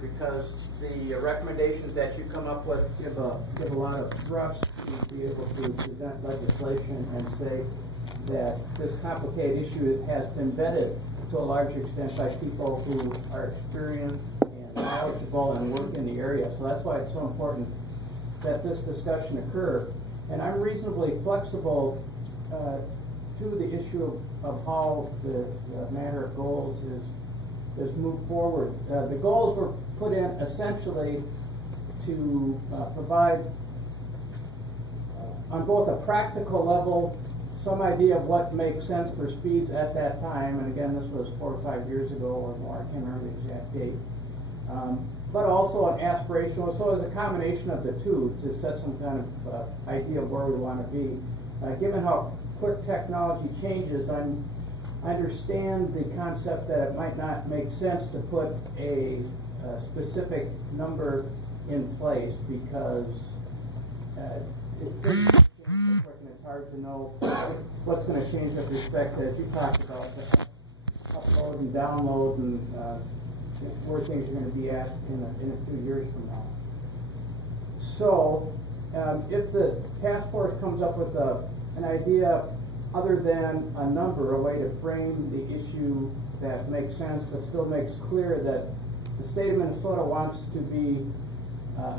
because the recommendations that you come up with give a lot of thrust to be able to present legislation and say that this complicated issue has been vetted to a large extent by people who are experienced and knowledgeable and work in the area. So that's why it's so important that this discussion occur. And I'm reasonably flexible to the issue of how the matter of goals is moved forward. The goals were put in essentially to provide on both a practical level some idea of what makes sense for speeds at that time, and again this was 4 or 5 years ago or more, I can't remember the exact date, but also an aspirational, so as a combination of the two to set some kind of idea of where we want to be. Given how quick technology changes, I understand the concept that it might not make sense to put a specific number in place because it's hard to know what's going to change with respect to, as you talked about, the upload and download and where things are going to be at in a few years from now. So if the task force comes up with an idea other than a number, a way to frame the issue that makes sense but still makes clear that the state of Minnesota wants to be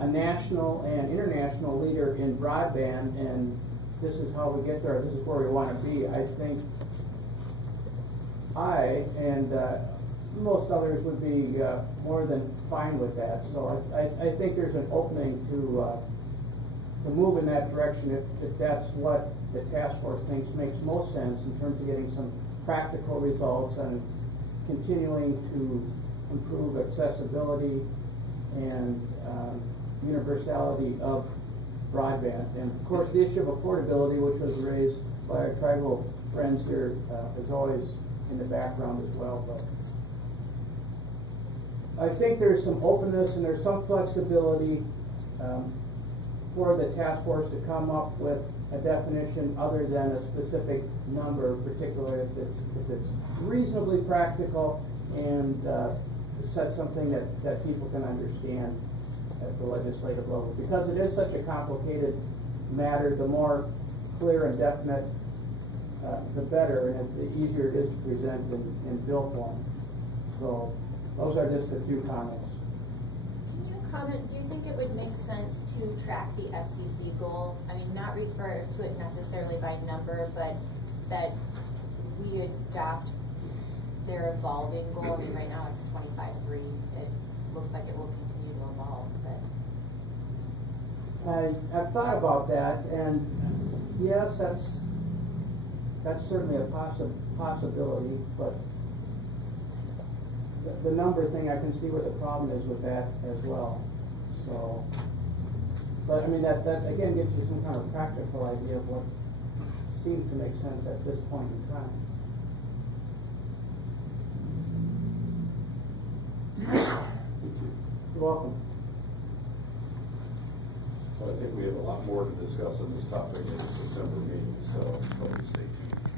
a national and international leader in broadband, and this is how we get there, this is where we want to be, I think I and most others would be more than fine with that. So I think there's an opening to move in that direction if that's what the task force thinks makes most sense in terms of getting some practical results and continuing to improve accessibility and universality of broadband. And of course the issue of affordability, which was raised by our tribal friends here, is always in the background as well. But I think there's some openness and there's some flexibility for the task force to come up with a definition other than a specific number, particularly if it's reasonably practical and set something that people can understand at the legislative level. Because it is such a complicated matter, the more clear and definite the better, and the easier it is to present in bill form. So those are just a few comments. Can you comment, do you think it would make sense to track the FCC goal? I mean, not refer to it necessarily by number, but that we adopt their evolving goal. I mean, right now it's 25.3. It looks like it will continue to evolve. But I've thought about that, and yes, that's certainly a possibility, but the number thing, I can see what the problem is with that as well. So, but I mean, that again gives you some kind of practical idea of what seems to make sense at this point in time. You're welcome. Well, I think we have a lot more to discuss on this topic in the September meeting, so hope you stay tuned.